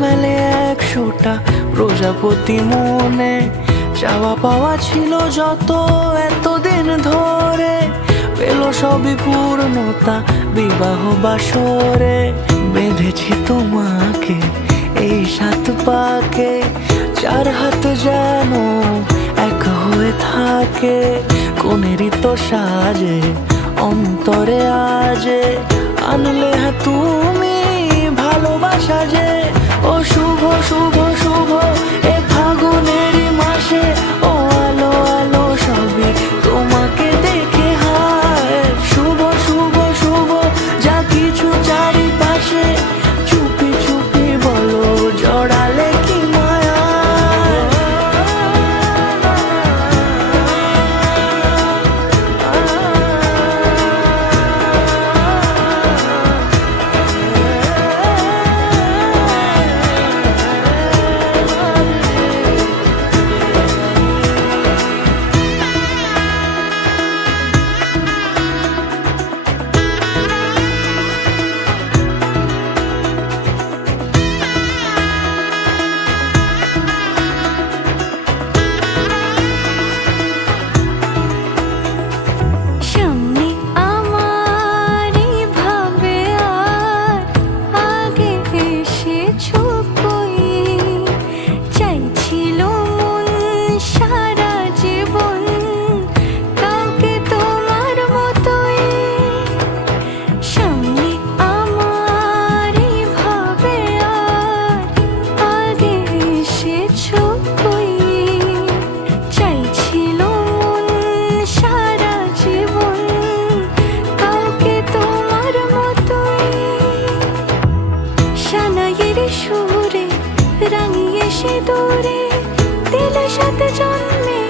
মেলে 100টা প্রজাপতি মনে। চাওয়া পাওয়া ছিল যত এতদিন ধরে, পেল সবই পূর্ণতা বিবাহ বাসরে। বেঁধেছি তোমাকে এই 7 পাকে, 4 হাত যেন এক হয়ে থাকে। কোনেরই তো সাজে অন্তরে আজে, আনলে হ্যাঁ তুমি ভালোবাসা যে। ও শুভ শুভ শুভ এ ফাগুনেরই মাসে, ও আলো আলো সবই তোমাকে দেখে হায়। শুভ শুভ শুভ যা কিছু চারিপাশে, চুপি চুপি বলো জড়ালে কি মায়া। সুরে রাঙিয়ে সে দূরে দিলে 7 জন্মে